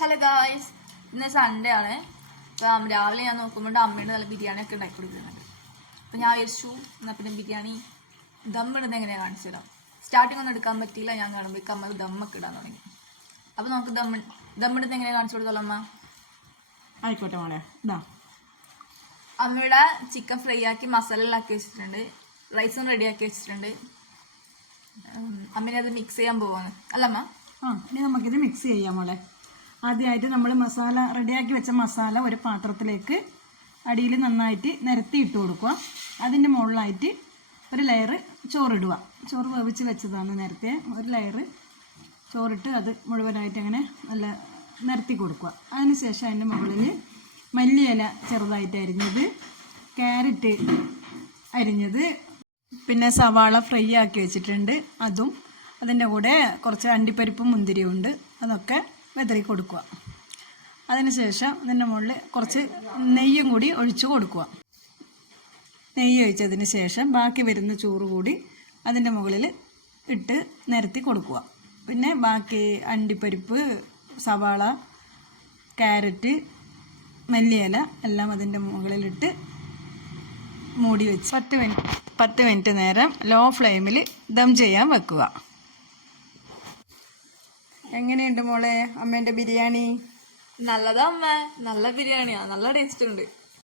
Hello guys, ഇന്ന് Sunday ആണ്. അപ്പം രാവിലെ ഞാൻ നോക്കുമ്പോൾ അമ്മയുടെ നല്ല ബിരിയാണി ഒക്കെ ഉണ്ടാക്കി കൊടുക്കുന്നുണ്ട്. അപ്പം ഞാൻ വിചാരിച്ചു എന്നാൽ പിന്നെ ബിരിയാണി ദമ്മിടുന്നത് എങ്ങനെയാണ് കാണിച്ചു തരാം. സ്റ്റാർട്ടിങ് ഒന്നും എടുക്കാൻ പറ്റിയില്ല. ഞാൻ കാണുമ്പോൾ അമ്മ ദമ്മൊക്കെ ഇടാൻ തുടങ്ങി. അപ്പം നമുക്ക് ദമ്മിടുന്നത് എങ്ങനെ കാണിച്ചു കൊടുത്തോളാം അമ്മ? ആയിക്കോട്ടെ മോളെ. ഇതാ അമ്മയുടെ ചിക്കൻ ഫ്രൈ ആക്കി മസാലകളാക്കി വെച്ചിട്ടുണ്ട്. റൈസും റെഡിയാക്കി വെച്ചിട്ടുണ്ട്. അമ്മനെ അത് മിക്സ് ചെയ്യാൻ പോവാണ് അല്ലമ്മ? ഇനി നമുക്കിത് മിക്സ് ചെയ്യാം മോളെ. ആദ്യമായിട്ട് നമ്മൾ മസാല റെഡിയാക്കി വെച്ച മസാല ഒരു പാത്രത്തിലേക്ക് അടിയിൽ നന്നായിട്ട് നിരത്തി ഇട്ട് കൊടുക്കുക. അതിൻ്റെ മുകളിലായിട്ട് ഒരു ലെയർ ചോറിടുക. ചോറ് വേവിച്ച് വെച്ചതാണ് നേരത്തെ. ഒരു ലെയർ ചോറിട്ട് അത് മുഴുവനായിട്ട് അങ്ങനെ നല്ല നിരത്തി കൊടുക്കുക. അതിന് ശേഷം അതിൻ്റെ മുകളിൽ മല്ലിയില ചെറുതായിട്ട് അരിഞ്ഞത്, ക്യാരറ്റ് അരിഞ്ഞത്, പിന്നെ സവാള ഫ്രൈ ആക്കി വെച്ചിട്ടുണ്ട് അതും, അതിൻ്റെ കൂടെ കുറച്ച് അണ്ടിപ്പരിപ്പും മുന്തിരിയും ഉണ്ട്, അതൊക്കെ വെതറി കൊടുക്കുക. അതിനുശേഷം അതിൻ്റെ മുകളിൽ കുറച്ച് നെയ്യും കൂടി ഒഴിച്ചു കൊടുക്കുക. നെയ്യ് ഒഴിച്ചതിന് ശേഷം ബാക്കി വരുന്ന ചോറ് കൂടി അതിൻ്റെ മുകളിൽ ഇട്ട് നിരത്തി കൊടുക്കുക. പിന്നെ ബാക്കി അണ്ടിപ്പരിപ്പ്, സവാള, ക്യാരറ്റ്, മല്ലിയില എല്ലാം അതിൻ്റെ മുകളിലിട്ട് മൂടി വെച്ച് 10 മിനിറ്റ് നേരം ലോ ഫ്ലെയിമിൽ ദം ചെയ്യാൻ വെക്കുക. എങ്ങനെയുണ്ട് മോളെ അമ്മേൻ്റെ ബിരിയാണി? നല്ലതാ അമ്മ, നല്ല ബിരിയാണിയാ, നല്ല ടേസ്റ്റ് ഉണ്ട്.